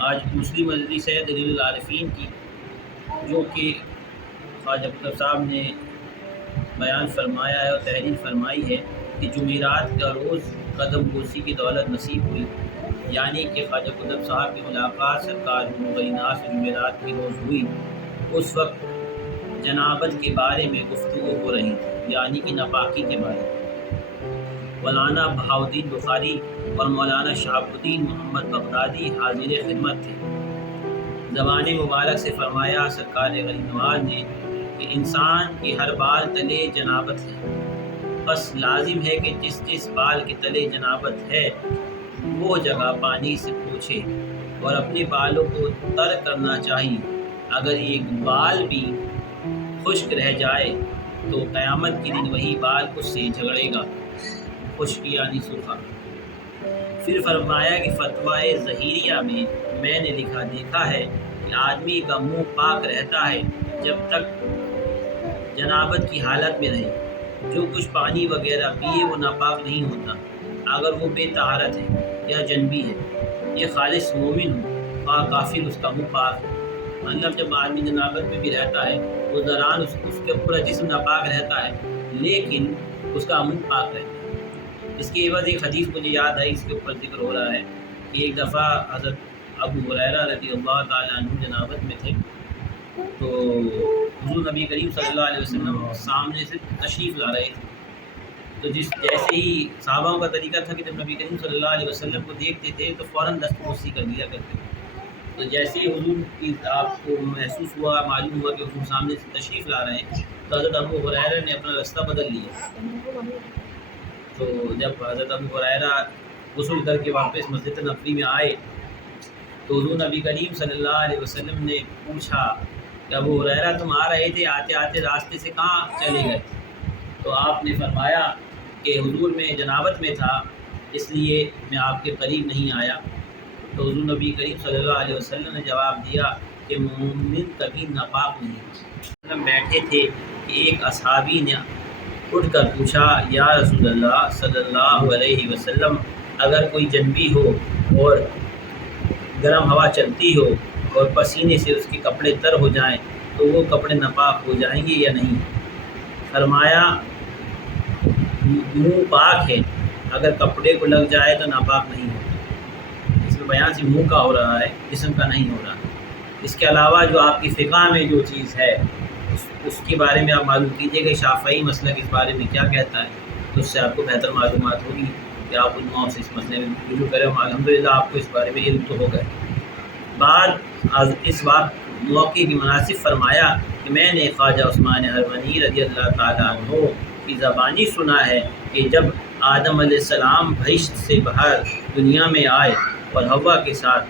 آج مسلم مجلس ہے دلیل العارفین کی، جو کہ خواجہ قطب صاحب نے بیان فرمایا ہے اور تحریر فرمائی ہے کہ جمعرات کا روز قدم بوسی کی دولت نصیب ہوئی، یعنی کہ خواجہ قطب صاحب کی ملاقات سرکار مبینہ سے جمعرات کی روز ہوئی۔ اس وقت جنابت کے بارے میں گفتگو ہو رہی تھی، یعنی کہ ناپاکی کے بارے میں۔ مولانا بہاؤالدین بخاری اور مولانا شہاب الدین محمد بغدادی حاضر خدمت تھے۔ زبان مبارک سے فرمایا سرکار غریب نواز نے کہ انسان کے ہر بال تلے جنابت ہے، بس لازم ہے کہ جس جس بال کے تلے جنابت ہے وہ جگہ پانی سے پوچھے اور اپنے بالوں کو تر کرنا چاہیے۔ اگر ایک بال بھی خشک رہ جائے تو قیامت کے دن وہی بال اس سے جھگڑے گا، خشک یعنی سوکھا۔ پھر فرمایا کہ فتویٰ ظہیریہ میں نے دیکھا ہے کہ آدمی کا منہ پاک رہتا ہے جب تک جنابت کی حالت میں رہے، جو کچھ پانی وغیرہ پیے وہ ناپاک نہیں ہوتا، اگر وہ بے طہارت ہے یا جنبی ہے۔ یہ خالص مومن ہو کافر اس کا منہ پاک ہے۔ مطلب جب آدمی جنابت میں بھی رہتا ہے وہ دوران اس کے پورا جسم ناپاک رہتا ہے لیکن اس کا منہ پاک رہتا ہے۔ اس کے عوض ایک حدیث مجھے یاد ہے، اس کے اوپر ذکر ہو رہا ہے کہ ایک دفعہ حضرت ابو ہریرہ رضی اللہ تعالیٰ عنہ جنابت میں تھے، تو حضور نبی کریم صلی اللہ علیہ وسلم سامنے سے تشریف لا رہے تھے، تو جیسے ہی صحابہ کا طریقہ تھا کہ جب نبی کریم صلی اللہ علیہ وسلم کو دیکھتے تھے تو فوراً دستبوسی کر دیا کرتے تھے۔ تو جیسے ہی حضور کی آپ کو محسوس ہوا، معلوم ہوا کہ حضور سامنے سے تشریف لا رہے ہیں، تو حضرت ابو ہریرہ نے اپنا راستہ بدل لیا۔ تو جب حضرت ابو ہریرہ غسل کر کے واپس مسجد نبوی میں آئے تو حضور نبی کریم صلی اللہ علیہ وسلم نے پوچھا کہ ابو ہریرہ تم آ رہے تھے، آتے آتے راستے سے کہاں چلے گئے؟ تو آپ نے فرمایا کہ حضور میں جنابت میں تھا اس لیے میں آپ کے قریب نہیں آیا۔ تو حضور نبی کریم صلی اللہ علیہ وسلم نے جواب دیا کہ مومن کبھی ناپاک نہیں۔ ہم بیٹھے تھے کہ ایک اصحابی نے اٹھ کر پوچھا، یا رسول اللہ صلی اللہ علیہ وسلم، اگر کوئی جنبی ہو اور گرم ہوا چلتی ہو اور پسینے سے اس کے کپڑے تر ہو جائیں تو وہ کپڑے ناپاک ہو جائیں گے یا نہیں؟ فرمایا منہ پاک ہے، اگر کپڑے کو لگ جائے تو ناپاک نہیں ہوتا۔ اس میں بیان سے منہ کا ہو رہا ہے، جسم کا نہیں ہو رہا۔ اس کے علاوہ جو آپ کی فقہ میں جو چیز ہے اس کے بارے میں آپ معلوم کیجیے کہ شافعی مسلک اس بارے میں کیا کہتا ہے، تو اس سے آپ کو بہتر معلومات ہوگی کہ آپ علماء سے اس مسئلے میں رجوع کریں۔ الحمدللہ آپ کو اس بارے میں علم تو ہو گئے۔ بعد اس موقع کی مناسب فرمایا کہ میں نے خواجہ عثمان ہرمنی رضی اللہ تعالیٰ عنہ کی زبانی سنا ہے کہ جب آدم علیہ السلام بہشت سے باہر دنیا میں آئے اور حوا کے ساتھ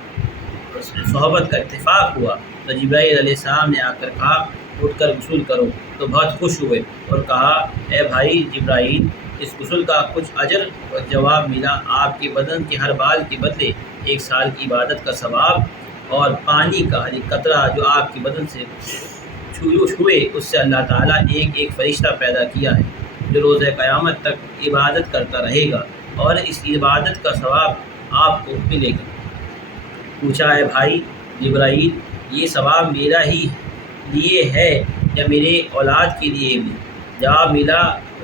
صحبت کا اتفاق ہوا تو جبرائیل علیہ السلام نے آ کر کہا اٹھ کر غسل کرو، تو بہت خوش ہوئے اور کہا اے بھائی جبرائیل، اس غسل کا کچھ اجر اور جواب ملا، آپ کے بدن کے ہر بال کے بدلے 1 سال کی عبادت کا ثواب، اور پانی کا ہر ایک قطرہ جو آپ کے بدن سے چھوئے اس سے اللہ تعالیٰ ایک فرشتہ پیدا کیا ہے جو روز قیامت تک عبادت کرتا رہے گا اور اس عبادت کا ثواب آپ کو ملے گا۔ پوچھا ہے بھائی جبرائیل، یہ ثواب میرا ہی لیے ہے یا میرے اولاد کے لیے بھی؟ جواب ملا،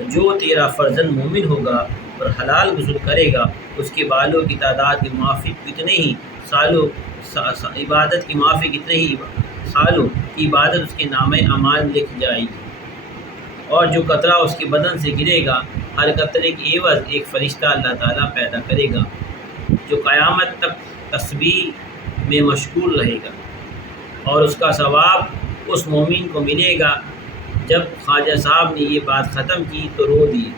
جو تیرا فرزند مومن ہوگا اور حلال غسل کرے گا اس کے بالوں کی تعداد کے موافق اتنے ہی سالوں عبادت کے موافق اتنے ہی سالوں کی عبادت اس کے نامہ اعمال لکھ جائے گی، اور جو قطرہ اس کے بدن سے گرے گا ہر قطرے کی عوض ایک فرشتہ اللہ تعالیٰ پیدا کرے گا جو قیامت تک تسبیح میں مشغول رہے گا، اور اس کا ثواب اس مومن کو ملے گا۔ جب خواجہ صاحب نے یہ بات ختم کی تو رو دیے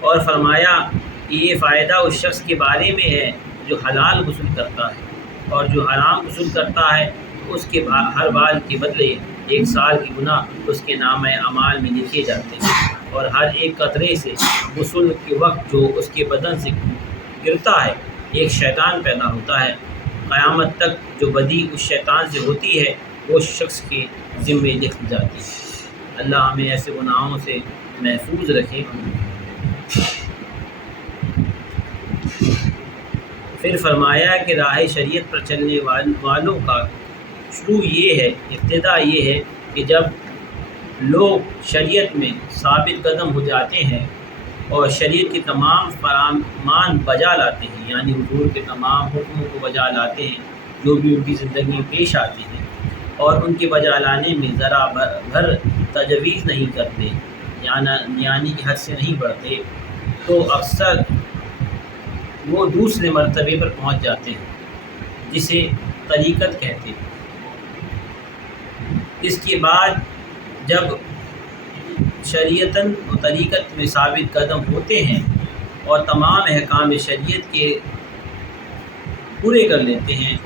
اور فرمایا کہ یہ فائدہ اس شخص کے بارے میں ہے جو حلال غسل کرتا ہے، اور جو حرام غسل کرتا ہے اس کے ہر بال کے بدلے 1 سال کی گناہ اس کے نامہ اعمال میں لکھے جاتے ہیں، اور ہر ایک قطرے سے غسل کے وقت جو اس کے بدن سے گرتا ہے ایک شیطان پیدا ہوتا ہے۔ قیامت تک جو بدی اس شیطان سے ہوتی ہے وہ شخص کے ذمے لکھ جاتی ہے۔ اللہ ہمیں ایسے گناہوں سے محفوظ رکھے۔ پھر فرمایا کہ راہ شریعت پر چلنے والوں کا شروع یہ ہے، ابتدا یہ ہے کہ جب لوگ شریعت میں ثابت قدم ہو جاتے ہیں اور شریعت کی تمام فرمان بجا لاتے ہیں، یعنی حضور کے تمام حکموں کو بجا لاتے ہیں جو بھی ان کی زندگی میں پیش آتے ہیں، اور ان کے بجا لانے میں ذرا بھر تجویز نہیں کرتے، یعنی کہ حد سے نہیں بڑھتے، تو اکثر وہ دوسرے مرتبے پر پہنچ جاتے ہیں جسے طریقت کہتے ہیں۔ اس کے بعد جب شریعتاً و طریقت میں ثابت قدم ہوتے ہیں اور تمام احکام شریعت کے پورے کر لیتے ہیں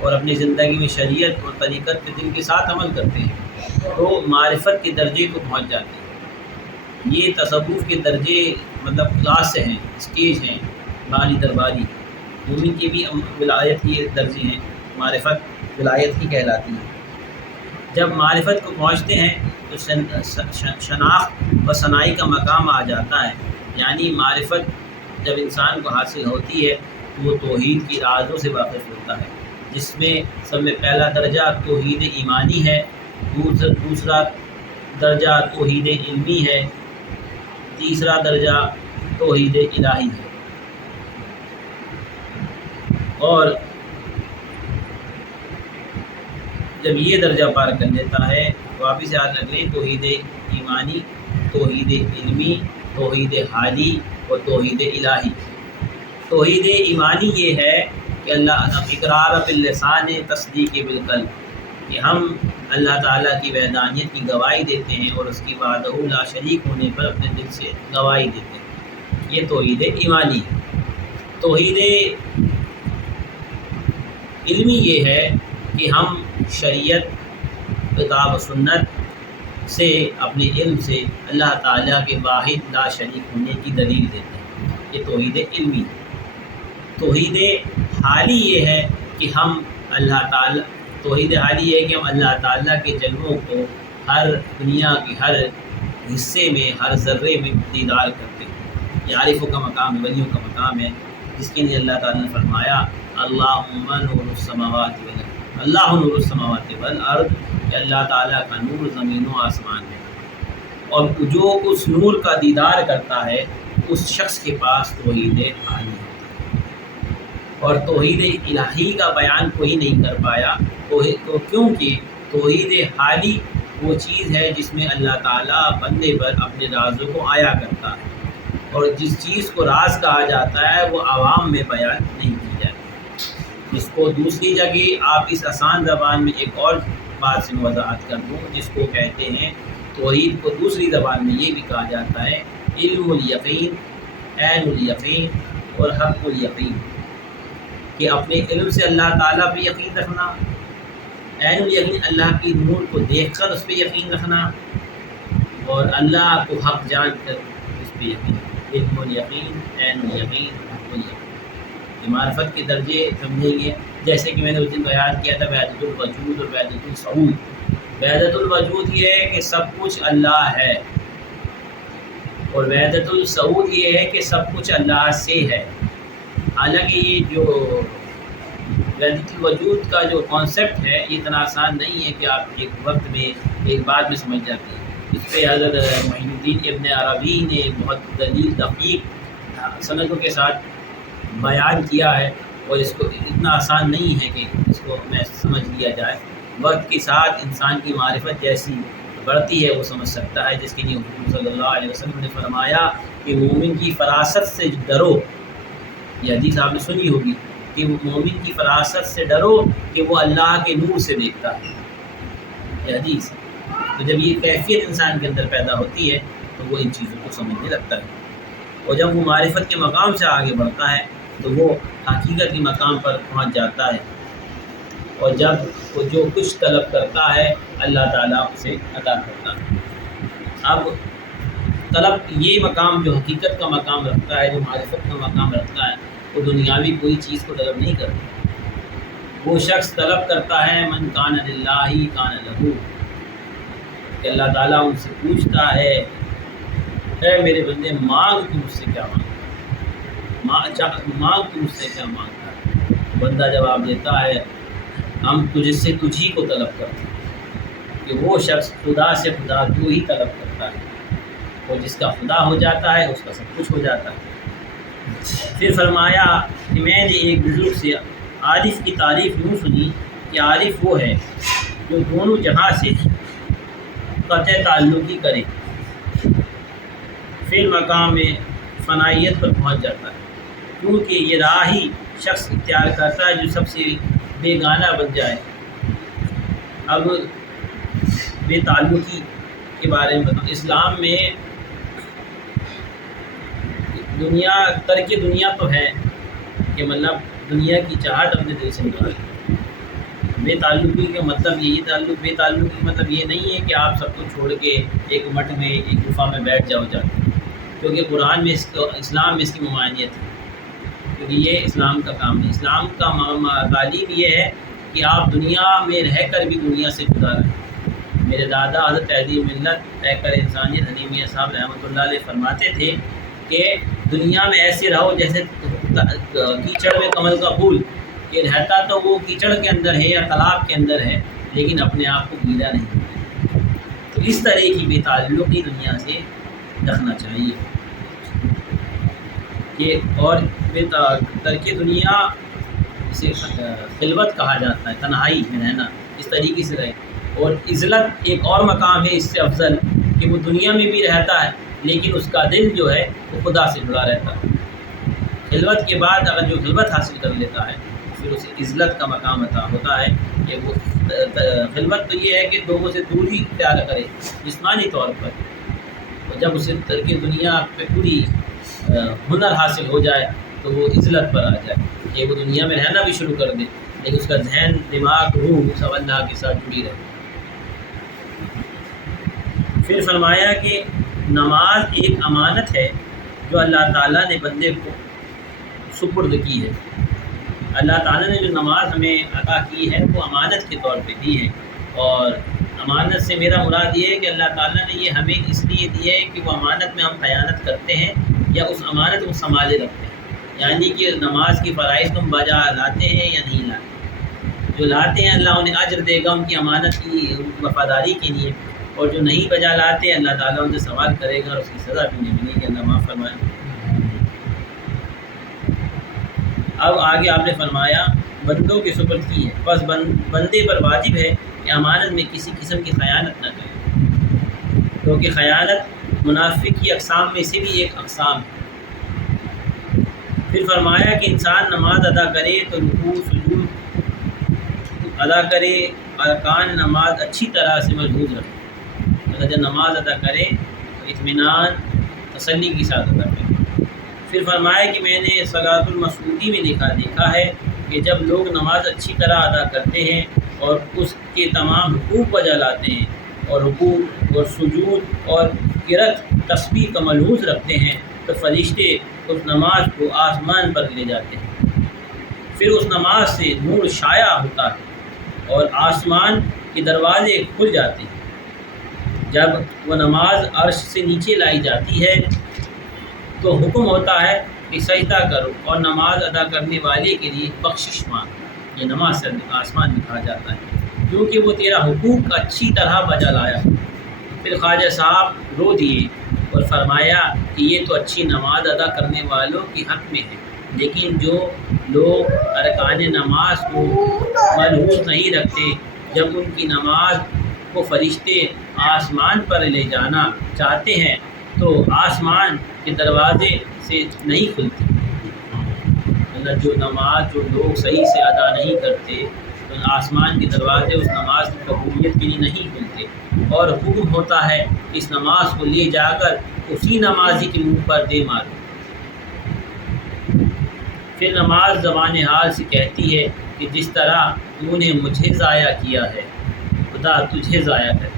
اور اپنی زندگی میں شریعت اور طریقت کے دل کے ساتھ عمل کرتے ہیں، تو معرفت کے درجے کو پہنچ جاتے ہیں۔ یہ تصوف کے درجے مطلب کلاس ہیں، اسٹیج ہیں، باری درباری۔ مومن کے بھی ولایت کے درجے ہیں، معرفت ولایت کی کہلاتی ہے۔ جب معرفت کو پہنچتے ہیں تو شناخت و ثنائی کا مقام آ جاتا ہے، یعنی معرفت جب انسان کو حاصل ہوتی ہے تو وہ توحید کی رازوں سے واقف ہوتا ہے، جس میں سب میں پہلا درجہ توحید ایمانی ہے، دوسرا درجہ توحید علمی ہے، تیسرا درجہ توحید الہی ہے۔ اور جب یہ درجہ پار کر لیتا ہے واپس یاد رکھ لیں، توحید ایمانی، توحید علمی، توحید حالی اور توحید الہی۔ توحید ایمانی یہ ہے کہ اللہ اقرار باللسان تصدیق بالقلب، کہ ہم اللہ تعالیٰ کی وحدانیت کی گواہی دیتے ہیں اور اس کی وحدہ لا شریک ہونے پر اپنے دل سے گواہی دیتے ہیں، یہ توحید ایمانی ہے۔ توحید علمی یہ ہے کہ ہم شریعت، کتاب و سنت سے اپنے علم سے اللہ تعالیٰ کے واحد لا شریک ہونے کی دلیل دیتے ہیں، یہ توحید علمی ہے۔ توحید حالی یہ ہے کہ ہم توحید حالی ہے کہ ہم اللہ تعالیٰ کے جلووں کو ہر دنیا کے ہر حصے میں، ہر ذرے میں دیدار کرتے ہیں۔ یہ عارفوں کا مقام ہے، ولیوں کا مقام ہے، جس کے لیے اللہ تعالیٰ نے فرمایا اللہم نور السماوات والارض، اللہ نور السماوات والارض، کہ اللہ تعالیٰ کا نور زمین و آسمان میں، اور جو اس نور کا دیدار کرتا ہے اس شخص کے پاس توحید حالی ہوتا ہے۔ اور توحید الہی کا بیان کوئی نہیں کر پایا، کیونکہ توحید حالی وہ چیز ہے جس میں اللہ تعالیٰ بندے پر اپنے رازوں کو آیا کرتا ہے، اور جس چیز کو راز کہا جاتا ہے وہ عوام میں بیان نہیں کی جاتی۔ جس کو دوسری جگہ آپ اس آسان زبان میں ایک اور بات سے وضاحت کر دوں، جس کو کہتے ہیں توحید کو دوسری زبان میں یہ بھی کہا جاتا ہے علم الیقین، عین الیقین اور حق الیقین، کہ اپنے علم سے اللہ تعالیٰ پہ یقین رکھنا، عین الیقین اللہ کی نور کو دیکھ کر اس پہ یقین رکھنا، اور اللہ کو حق جان کر اس پہ یقین، علم الیقین، عین الیقین، حق الیقین۔ معرفت کے درجے سمجھیں گے، جیسے کہ میں نے اس دن بیان کیا تھا وحدت الوجود اور وحدت الصعود۔ وحدت الوجود یہ ہے کہ سب کچھ اللہ ہے، اور وحدت الصعود یہ ہے کہ سب کچھ اللہ سے ہے۔ حالانکہ یہ جو وحدت الوجود کا جو کانسیپٹ ہے یہ اتنا آسان نہیں ہے کہ آپ ایک وقت میں ایک بات میں سمجھ جاتے ہیں۔ اس پہ حضرت محی الدین ابن عربی نے بہت دلیل دقیق سندوں کے ساتھ بیان کیا ہے، اور اس کو اتنا آسان نہیں ہے کہ اس کو میں سمجھ لیا جائے۔ وقت کے ساتھ انسان کی معرفت جیسی بڑھتی ہے وہ سمجھ سکتا ہے، جس کے لیے حضور صلی اللہ علیہ وسلم نے فرمایا کہ مومن کی فراست سے ڈرو، یہ حدیث آپ نے سنی ہوگی کہ مومن کی فراست سے ڈرو کہ وہ اللہ کے نور سے دیکھتا ہے، یہ حدیث۔ تو جب یہ کیفیت انسان کے اندر پیدا ہوتی ہے تو وہ ان چیزوں کو سمجھنے لگتا ہے، اور جب وہ معرفت کے مقام سے آگے بڑھتا ہے تو وہ حقیقت کے مقام پر پہنچ جاتا ہے، اور جب وہ جو کچھ طلب کرتا ہے اللہ تعالیٰ اسے عطا کرتا ہے۔ اب طلب یہ مقام جو حقیقت کا مقام رکھتا ہے، جو معرفت کا مقام رکھتا ہے، وہ دنیاوی کوئی چیز کو طلب نہیں کرتا۔ وہ شخص طلب کرتا ہے من کان للہ کان لہو، کہ اللہ تعالیٰ ان سے پوچھتا ہے اے میرے بندے مانگ تو مجھ سے کیا مانگتا ہے، مانگ تو مجھ سے کیا مانگتا ہے۔ بندہ جواب دیتا ہے ہم تجھ سے تجھ ہی کو طلب کرتے ہیں، کہ وہ شخص خدا سے خدا کو ہی طلب کرتا ہے، اور جس کا خدا ہو جاتا ہے اس کا سب کچھ ہو جاتا ہے۔ پھر فرمایا کہ میں نے ایک بزرگ سے عارف کی تعریف یوں سنی کہ عارف وہ ہے جو دونوں جہاں سے قطع تعلقی کرے، پھر مقام فنائیت پر پہنچ جاتا ہے، کیونکہ یہ راہ ہی شخص اختیار کرتا ہے جو سب سے بیگانہ بن جائے۔ اب بے تعلقی کے بارے میں بتاؤں، اسلام میں دنیا ترک دنیا تو ہے کہ مطلب دنیا کی چاہت اپنے دل سے نکال۔ بے تعلقی کا مطلب بے تعلقی کا مطلب یہ نہیں ہے کہ آپ سب کو چھوڑ کے ایک مٹھ میں ایک گفا میں بیٹھ جاؤ جا کے، کیونکہ قرآن میں اسلام میں اس کی ممانعت ہے، کیونکہ یہ اسلام کا کام نہیں۔ اسلام کا تعلیم یہ ہے کہ آپ دنیا میں رہ کر بھی دنیا سے جدا رہیں۔ میرے دادا حضرت تہذیب ملت پیکر انسانیت حلیم میاں صاحب رحمۃ اللہ علیہ فرماتے تھے کہ دنیا میں ایسے رہو جیسے کیچڑ میں کمل کا پھول، کہ رہتا تو وہ کیچڑ کے اندر ہے یا تالاب کے اندر ہے لیکن اپنے آپ کو گیلا نہیں۔ تو اس طرح کی بے تعلقی دنیا سے رکھنا چاہیے کہ اور ترک دنیا اسے خلوت کہا جاتا ہے، تنہائی میں رہنا، اس طریقے سے رہے۔ اور عزلت ایک اور مقام ہے اس سے افضل، کہ وہ دنیا میں بھی رہتا ہے لیکن اس کا دل جو ہے وہ خدا سے جڑا رہتا ہے۔ خلوت کے بعد اگر جو خلوت حاصل کر لیتا ہے پھر اسے عزلت کا مقام عطا ہوتا ہے، کہ وہ خلوت تو یہ ہے کہ لوگوں سے دوری اختیار کرے جسمانی طور پر، اور جب اسے ترک دنیا پہ پوری ہنر حاصل ہو جائے تو وہ عزلت پر آ جائے کہ وہ دنیا میں رہنا بھی شروع کر دے لیکن اس کا ذہن، دماغ، روح سب اللہ کے ساتھ جڑی رہے۔ پھر فرمایا کہ نماز ایک امانت ہے جو اللہ تعالیٰ نے بندے کو سپرد کی ہے۔ اللہ تعالیٰ نے جو نماز ہمیں عطا کی ہے وہ امانت کے طور پہ دی ہے، اور امانت سے میرا مراد یہ ہے کہ اللہ تعالیٰ نے یہ ہمیں اس لیے دی ہے کہ وہ امانت میں ہم خیانت کرتے ہیں یا اس امانت کو سنبھالے رکھتے ہیں، یعنی کہ نماز کی فرائض تم بجا لاتے ہیں یا نہیں لاتے۔ جو لاتے ہیں اللہ انہیں اجر دے گا ان کی امانت کی وفاداری کے لیے، اور جو نہیں بجا لاتے اللہ تعالیٰ ان سے سوال کرے گا اور اس کی سزا بھی نہیں ملے گی، اللہ معاف فرمائے۔ اب آگے آپ نے فرمایا بندوں کے سپرد کی ہے، بس بندے پر واجب ہے کہ امانت میں کسی قسم کی خیانت نہ کرے، کیونکہ خیانت منافق کی اقسام میں سے بھی ایک اقسام ہے۔ پھر فرمایا کہ انسان نماز ادا کرے تو رکوع سجود ادا کرے، ارکان نماز اچھی طرح سے محفوظ رکھے، اگر جب نماز ادا کرے تو اطمینان تسلی کے ساتھ ادا کرے۔ پھر فرمایا کہ میں نے صلاۃ المسعودی میں دیکھا ہے کہ جب لوگ نماز اچھی طرح ادا کرتے ہیں اور اس کے تمام حقوق بجا لاتے ہیں اور رکوع اور سجود اور قرأت تسبیح کا ملحوظ رکھتے ہیں تو فرشتے اس نماز کو آسمان پر لے جاتے ہیں، پھر اس نماز سے نور شائع ہوتا ہے اور آسمان کے دروازے کھل جاتے ہیں۔ جب وہ نماز عرش سے نیچے لائی جاتی ہے تو حکم ہوتا ہے کہ سجدہ کرو اور نماز ادا کرنے والے کے لیے بخشش مانگ۔ یہ نماز سے آسمان میں کہا جاتا ہے کیونکہ وہ تیرا حقوق اچھی طرح بجا لایا۔ پھر خواجہ صاحب رو دیے اور فرمایا کہ یہ تو اچھی نماز ادا کرنے والوں کے حق میں ہے، لیکن جو لوگ ارکان نماز کو ملحوظ نہیں رکھتے، جب ان کی نماز کو فرشتے آسمان پر لے جانا چاہتے ہیں تو آسمان کے دروازے سے نہیں کھلتے۔ مطلب جو نماز جو لوگ صحیح سے ادا نہیں کرتے تو آسمان کے دروازے اس نماز کی قبولیت کے لیے نہیں کھلتے، اور حکم ہوتا ہے کہ اس نماز کو لے جا کر اسی نمازی کے منہ پر دے مارو۔ پھر نماز زبان حال سے کہتی ہے کہ جس طرح تو نے مجھے ضائع کیا ہے خدا تجھے ضائع کرے۔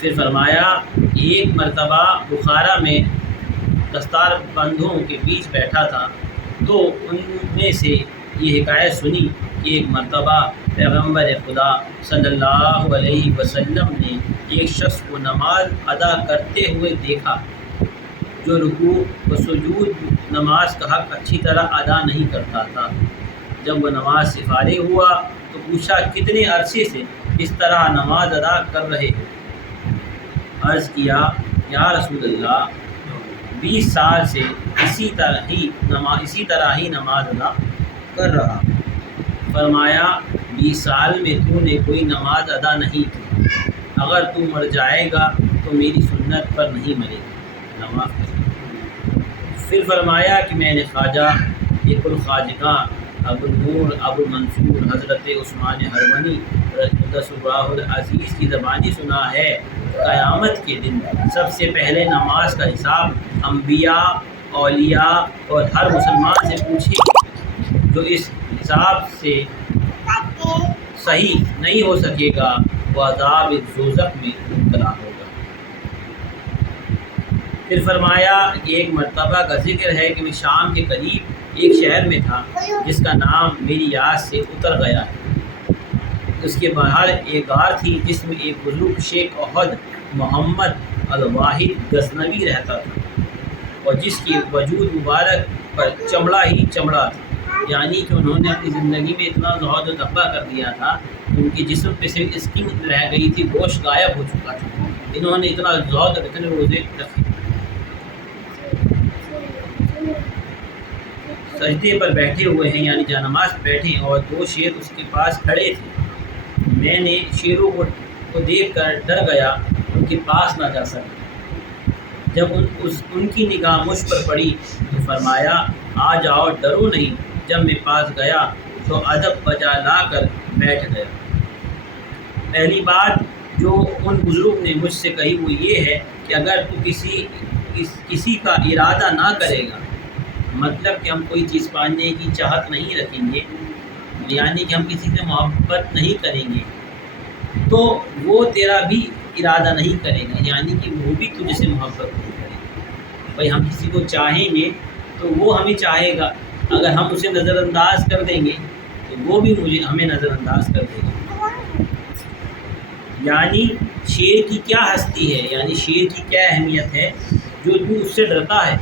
پھر فرمایا ایک مرتبہ بخارا میں دستار بندوں کے بیچ بیٹھا تھا تو ان میں سے یہ حکایت سنی کہ ایک مرتبہ پیغمبر خدا صلی اللہ علیہ وسلم نے ایک شخص کو نماز ادا کرتے ہوئے دیکھا جو رکوع و سجود نماز کا حق اچھی طرح ادا نہیں کرتا تھا۔ جب وہ نماز سے فارغ ہوا تو پوچھا کتنے عرصے سے اس طرح نماز ادا کر رہے ہو؟ عرض کیا یا رسول اللہ 20 سال سے اسی طرح ہی نماز ادا کر رہا۔ فرمایا 20 سال میں تو نے کوئی نماز ادا نہیں کی، اگر تو مر جائے گا تو میری سنت پر نہیں مرے گا، نماز پڑھے۔ پھر فرمایا کہ میں نے خواجہ ایک الخواجگاں ابو النور ابو منصور حضرت عثمان ہرونی قدس اللہ العزیز کی زبانی سنا ہے، قیامت کے دن سب سے پہلے نماز کا حساب انبیاء، اولیاء اور ہر مسلمان سے پوچھے، جو اس حساب سے صحیح نہیں ہو سکے گا وہ عذاب دوزخ میں مبتلا ہوگا۔ پھر فرمایا ایک مرتبہ کا ذکر ہے کہ میں شام کے قریب ایک شہر میں تھا جس کا نام میری یاد سے اتر گیا ہے۔ اس کے باہر ایک غار تھی جس میں ایک بزرگ شیخ احد محمد الواحد غزنوی رہتا تھا، اور جس کی وجود مبارک پر چمڑا ہی چمڑا تھا، یعنی کہ انہوں نے اپنی زندگی میں اتنا زہد و تقویٰ کر دیا تھا کہ ان کے جسم پہ صرف اسکن رہ گئی تھی، گوشت غائب ہو چکا تھا۔ انہوں نے اتنا زہد اور اتنے روزے رکھے، سجدے پر بیٹھے ہوئے ہیں، یعنی جانماز بیٹھے، اور 2 شیر اس کے پاس کھڑے تھے۔ میں نے شیروں کو دیکھ کر ڈر گیا، ان کے پاس نہ جا سکا۔ جب ان کی نگاہ مجھ پر پڑی تو فرمایا آ جاؤ، ڈرو نہیں۔ جب میں پاس گیا تو ادب بجا لا کر بیٹھ گیا۔ پہلی بات جو ان بزرگ نے مجھ سے کہی وہ یہ ہے کہ اگر تو کسی کا ارادہ نہ کرے گا، مطلب کہ ہم کوئی چیز پانے کی چاہت نہیں رکھیں گے، یعنی کہ ہم کسی سے محبت نہیں کریں گے، تو وہ تیرا بھی ارادہ نہیں کرے گا، یعنی کہ وہ بھی تجھ سے محبت نہیں کرے گا۔ بھائی ہم کسی کو چاہیں گے تو وہ ہمیں چاہے گا، اگر ہم اسے نظر انداز کر دیں گے تو وہ بھی ہمیں نظر انداز کر دے گا۔ یعنی شیر کی کیا ہستی ہے، یعنی شیر کی کیا اہمیت ہے جو تو اس سے ڈرتا ہے۔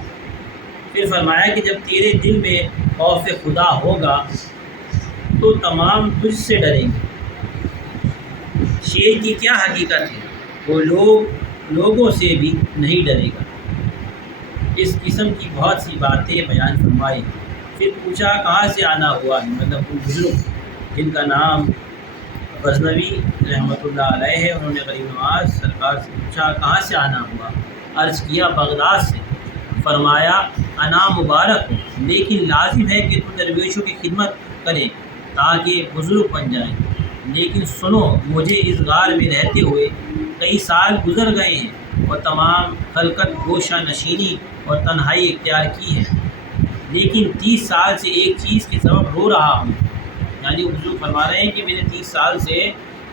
پھر فرمایا کہ جب تیرے دل میں خوف خدا ہوگا تو تمام تجھ سے ڈریں گے۔ شیر کی کیا حقیقت ہے، وہ لوگوں سے بھی نہیں ڈرے گا۔ اس قسم کی بہت سی باتیں بیان فرمائی۔ پھر پوچھا کہاں سے آنا ہوا ہے، مطلب ان بزرگ جن کا نام غزنوی رحمۃ اللہ علیہ ہے، انہوں نے غریب نواز سرکار سے پوچھا کہاں سے آنا ہوا؟ عرض کیا بغداد سے۔ فرمایا انا مبارک ہو، لیکن لازم ہے کہ تم درویشوں کی خدمت کریں تاکہ بزرگ بن جائیں، لیکن سنو مجھے اس غار میں رہتے ہوئے کئی سال گزر گئے ہیں اور تمام خلقت گوشہ نشینی اور تنہائی اختیار کی ہے، لیکن 30 سال سے ایک چیز کے سبب رو رہا ہوں۔ یعنی بزرگ فرما رہے ہیں کہ میں نے 30 سال سے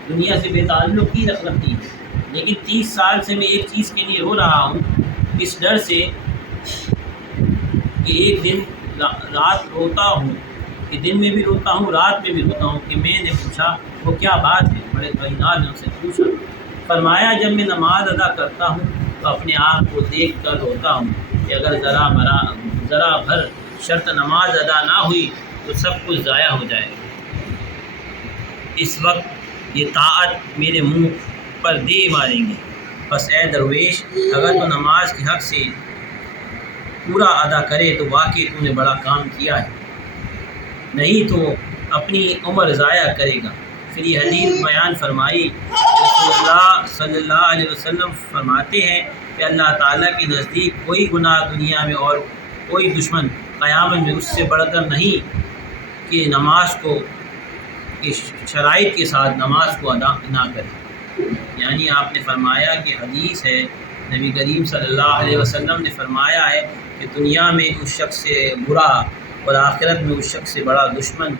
دنیا سے بے تعلق کی رکھی ہے، لیکن 30 سال سے میں ایک چیز کے لیے رو رہا ہوں، اس ڈر سے کہ ایک دن رات روتا ہوں، کہ دن میں بھی روتا ہوں رات میں بھی روتا ہوں۔ کہ میں نے پوچھا وہ کیا بات ہے، بڑے بھائینال نے اسے پوچھا۔ فرمایا جب میں نماز ادا کرتا ہوں تو اپنے آپ کو دیکھ کر روتا ہوں کہ اگر ذرا بھر شرط نماز ادا نہ ہوئی تو سب کچھ ضائع ہو جائے گا۔ اس وقت یہ طاعت میرے منہ پر دے ماریں گے، بس اے درویش اگر تو نماز کے حق سے پورا ادا کرے تو واقعی تو نے بڑا کام کیا ہے، نہیں تو اپنی عمر ضائع کرے گا۔ پھر یہ حدیث بیان فرمائی، رسول اللہ صلی اللہ علیہ وسلم فرماتے ہیں کہ اللہ تعالیٰ کے نزدیک کوئی گناہ دنیا میں اور کوئی دشمن قیامت میں اس سے بڑھ کر نہیں کہ نماز کو شرائط کے ساتھ نماز کو ادا نہ کرے۔ یعنی آپ نے فرمایا کہ حدیث ہے، نبی کریم صلی اللہ علیہ وسلم نے فرمایا ہے کہ دنیا میں اس شخص سے برا اور آخرت میں اس شخص سے بڑا دشمن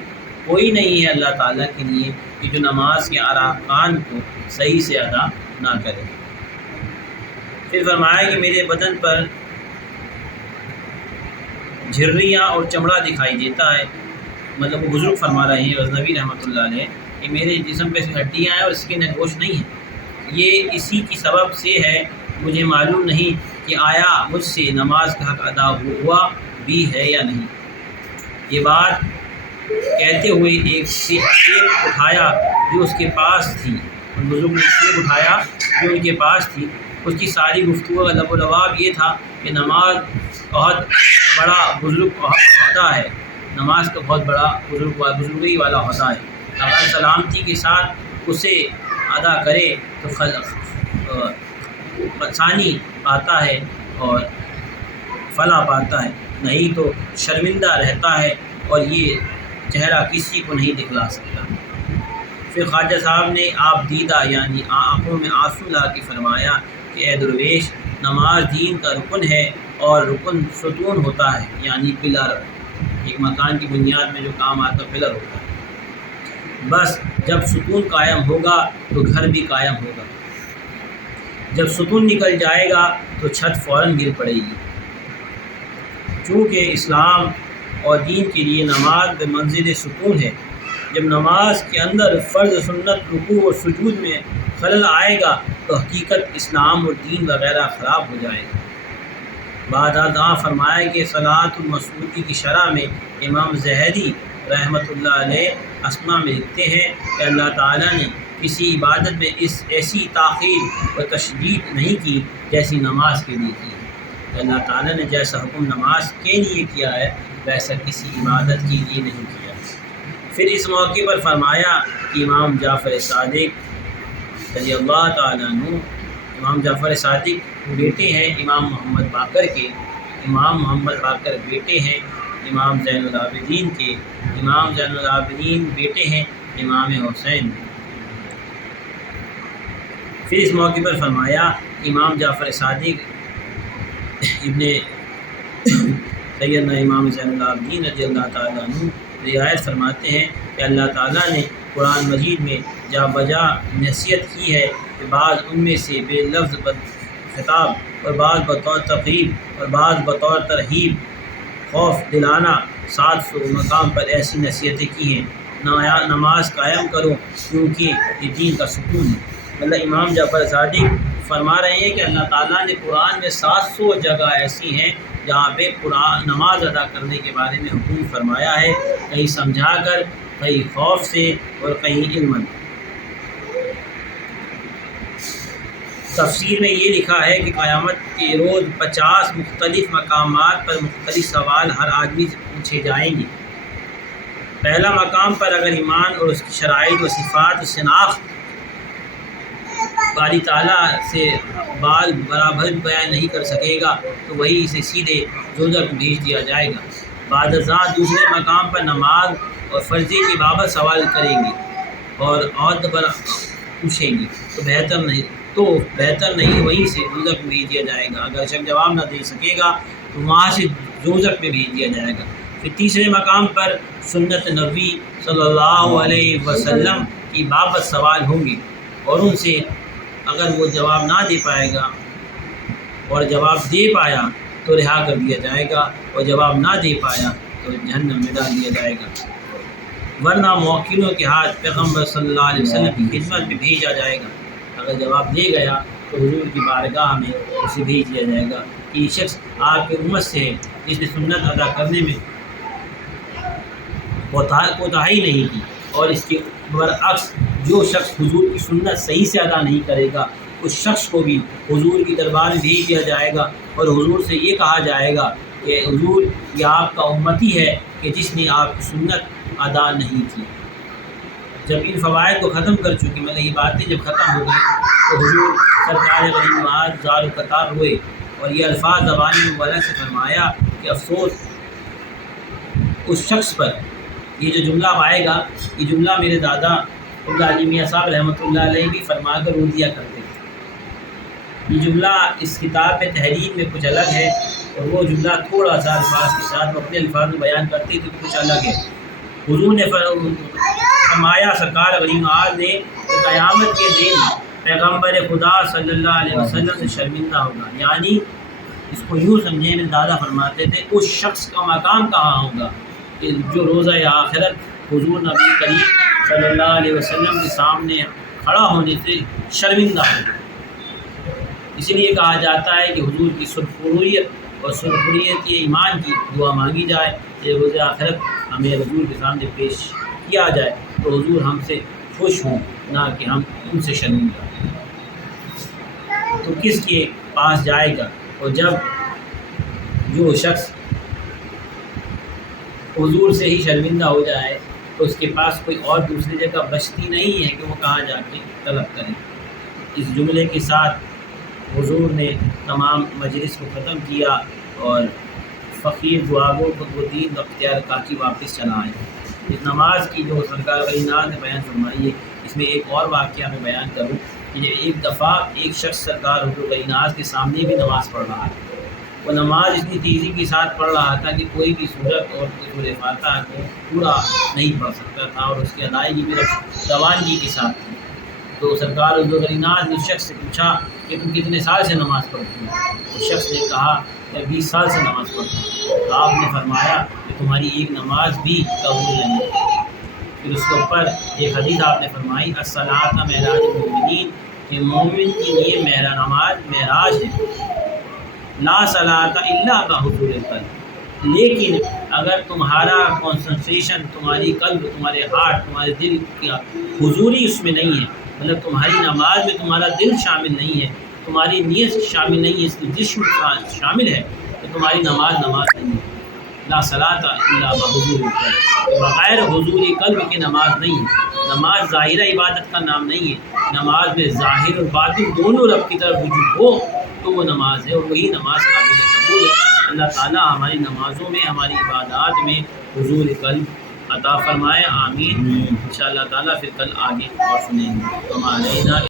کوئی نہیں ہے اللہ تعالیٰ کے لیے کہ جو نماز کے ارکان کو صحیح سے ادا نہ کرے۔ پھر فرمایا کہ میرے بدن پر جھریاں اور چمڑا دکھائی دیتا ہے، مطلب وہ بزرگ فرما رہے ہیں غزنوی رحمۃ اللہ علیہ کہ میرے جسم پہ ہڈیاں ہیں اور اسکن گوشت نہیں ہے، یہ اسی کی سبب سے ہے مجھے معلوم نہیں کہ آیا مجھ سے نماز کا حق ادا ہوا بھی ہے یا نہیں۔ یہ بات کہتے ہوئے ایک سیب اٹھایا جو اس کے پاس تھی، ان بزرگ نے سیب اٹھایا جو ان کے پاس تھی۔ اس کی ساری گفتگو کا لب و لباب یہ تھا کہ نماز بہت بڑا بزرگ عہدہ ہے، نماز کا بہت بڑا بزرگی والا عہدہ ہے، اگر سلامتی کے ساتھ اسے ادا کرے تو ثانی پاتا ہے اور فلاح پاتا ہے، نہیں تو شرمندہ رہتا ہے اور یہ چہرہ کسی کو نہیں دکھلا سکتا۔ پھر خواجہ صاحب نے آپ دیدہ یعنی آنکھوں میں آنسو لا کے فرمایا کہ اے درویش، نماز دین کا رکن ہے اور رکن ستون ہوتا ہے، یعنی پلر، ایک مکان کی بنیاد میں جو کام آتا ہے پلر ہوتا ہے۔ بس جب ستون قائم ہوگا تو گھر بھی قائم ہوگا، جب ستون نکل جائے گا تو چھت فوراً گر پڑے گی۔ چونکہ اسلام اور دین کے لیے نماز بمنزل ستون ہے، جب نماز کے اندر فرض، سنت، رکوع اور سجود میں خلل آئے گا تو حقیقت اسلام اور دین وغیرہ خراب ہو جائے گا۔ بعد ازاں فرمایا کہ صلاۃ المسعودی کی شرح میں امام زہری رحمۃ اللہ علیہ اسماء میں لکھتے ہیں کہ اللہ تعالیٰ نے کسی عبادت میں ایسی تاخیر و تشدید نہیں کی جیسی نماز کے لیے کی ہے۔ اللہ تعالیٰ نے جیسا حکم نماز کے لیے کیا ہے ویسا کسی عبادت کے لیے نہیں کیا۔ پھر اس موقع پر فرمایا کہ امام جعفر صادق رضی اللہ تعالیٰ عنہ، امام جعفر صادق بیٹے ہیں امام محمد باقر کے، امام محمد باقر بیٹے ہیں امام زین العابدین کے، امام زین العابدین بیٹے ہیں امام حسین۔ پھر اس موقع پر فرمایا امام جعفر صادق ابن سیدنا امام زین العابدین رضی اللہ تعالیٰ عنہ رعایت فرماتے ہیں کہ اللہ تعالیٰ نے قرآن مجید میں جا بجا نصیحت کی ہے کہ بعض ان میں سے بے لفظ خطاب اور بعض بطور تقریب اور بعض بطور ترہیب خوف دلانا 700 مقام پر ایسی نصیحتیں کی ہیں، نماز قائم کرو کیونکہ یہ دین کا ستون ہے۔ مطلب امام جعفر صادق فرما رہے ہیں کہ اللہ تعالیٰ نے قرآن میں 700 جگہ ایسی ہیں جہاں پہ قرآن نماز ادا کرنے کے بارے میں حکم فرمایا ہے، کہیں سمجھا کر، کہیں خوف سے اور کہیں علماً۔ تفسیر میں یہ لکھا ہے کہ قیامت کے روز 50 مختلف مقامات پر مختلف سوال ہر آدمی سے پوچھے جائیں گے۔ پہلا مقام پر اگر ایمان اور اس کی شرائط و صفات و شناخت باری تعالیٰ سے بال برابر بیان نہیں کر سکے گا تو وہی اسے سیدھے دوزخ میں بھیج دیا جائے گا۔ بعد ازاں دوسرے مقام پر نماز اور فرضی کی بابت سوال کریں گے اور عہد پر پوچھیں گے تو بہتر نہیں وہیں سے دوزخ میں بھیج دیا جائے گا، اگر شخص جواب نہ دے سکے گا تو وہاں سے دوزخ میں بھیج دیا جائے گا۔ پھر تیسرے مقام پر سنت نبی صلی اللہ علیہ وسلم کی بابت سوال ہوں گے اور ان سے اگر وہ جواب نہ دے پائے گا اور جواب دے پایا تو رہا کر دیا جائے گا اور جواب نہ دے پایا تو جہنم میں ڈال دیا جائے گا، ورنہ موکلوں کے ہاتھ پیغمبر صلی اللہ علیہ وسلم کی خدمت میں بھیجا جائے گا۔ اگر جواب دے گیا تو حضور کی بارگاہ میں اسے بھیج دیا جائے گا کہ یہ شخص آپ کی امت سے ہے جس نے سنت ادا کرنے میں کوتاہی نہیں کی، اور اس کے برعکس جو شخص حضور کی سنت صحیح سے ادا نہیں کرے گا اس شخص کو بھی حضور کی دربار میں بھیج دیا جائے گا اور حضور سے یہ کہا جائے گا کہ حضور یہ آپ کا امتی ہے کہ جس نے آپ کی سنت ادا نہیں کی۔ جب ان فوائد کو ختم کر چکی، مطلب یہ باتیں جب ختم ہو گئی تو حضور سرکار غریب نواز زار و قطار ہوئے اور یہ الفاظ زبان مبارک سے فرمایا کہ افسوس اس شخص پر، یہ جو جملہ آئے گا یہ جملہ میرے دادا عبد العلی میاں صاحب رحمۃ اللہ علیہ بھی فرما کر رو دیا کرتے تھے۔ یہ جملہ اس کتاب میں تحریر میں کچھ الگ ہے اور وہ جملہ تھوڑا سا الفاظ کے ساتھ وہ اپنے الفاظ میں بیان کرتے تو کچھ الگ ہے۔ حضور نے فرمایا، سرکار غریب نواز نے قیامت کے دن پیغمبر خدا صلی اللہ علیہ وسلم سے شرمندہ ہوگا، یعنی اس کو یوں سمجھے، میرے دادا فرماتے تھے اس شخص کا مقام کہاں ہوگا کہ جو روزہ آخرت حضور نبی کریم صلی اللہ علیہ وسلم کے سامنے کھڑا ہونے سے شرمندہ ہوگا۔ اس لیے کہا جاتا ہے کہ حضور کی سرخرویت اور سرخرویت ایمان کی دعا مانگی جائے کہ روز آخرت ہمیں حضور کے سامنے پیش کیا جائے تو حضور ہم سے خوش ہوں، نہ کہ ہم ان سے شرمندہ۔ تو کس کے پاس جائے گا؟ اور جب جو شخص حضور سے ہی شرمندہ ہو جائے تو اس کے پاس کوئی اور دوسری جگہ بچتی نہیں ہے کہ وہ کہاں جا کے طلب کرے۔ اس جملے کے ساتھ حضور نے تمام مجلس کو ختم کیا اور فقیر دعاگو کو وہ دین اختیار کاکی واپس چلا آئے۔ اس نماز کی جو سرکار کائنات نے بیان فرمائی ہے، اس میں ایک اور واقعہ میں بیان کروں کہ ایک دفعہ ایک شخص سرکار حضور کائنات کے سامنے بھی نماز پڑھ رہا تھا۔ وہ نماز اتنی تیزی کے ساتھ پڑھ رہا تھا کہ کوئی بھی صورت اور سورۃ فاتحہ کو پورا نہیں پڑھ سکتا تھا اور اس کی ادائیگی بھی روانگی کے ساتھ تھی۔ تو سرکار حضور کائنات نے اس شخص سے پوچھا کہ تم کتنے سال سے نماز پڑھتے ہو؟ اس شخص نے کہا کہ 20 سال سے نماز پڑھتا ہوں۔ تو آپ نے فرمایا کہ تمہاری ایک نماز بھی قبول نہیں ہے۔ پھر اس کے اوپر ایک حدیث آپ نے فرمائی الصلاۃ معراج المؤمنین، کہ مومن کے لیے نماز معراج ہے۔ لا صلاۃ الا بحضور القلب، لیکن اگر تمہارا کنسنٹریشن، تمہاری قلب، تمہارے ہارٹ، تمہارے دل کی حضوری اس میں نہیں ہے، مطلب تمہاری نماز میں تمہارا دل شامل نہیں ہے، تمہاری نیت شامل نہیں ہے، اس میں جسم شامل ہے، تو تمہاری نماز نہیں ہے۔ لا صلاۃ الا بحضور القلب، بغیر حضور قلب کے نماز نہیں ہے۔ نماز ظاہرہ عبادت کا نام نہیں ہے، نماز میں ظاہر اور باطن دونوں رب کی طرف رجوع ہو تو وہ نماز ہے، اور وہی نماز قابل قبول ہے۔ اللہ تعالیٰ ہماری نمازوں میں، ہماری عبادات میں حضور قلب عطا فرمائے، آمین۔ انشاءاللہ تعالیٰ پھر کل آگے اور سنیں گے۔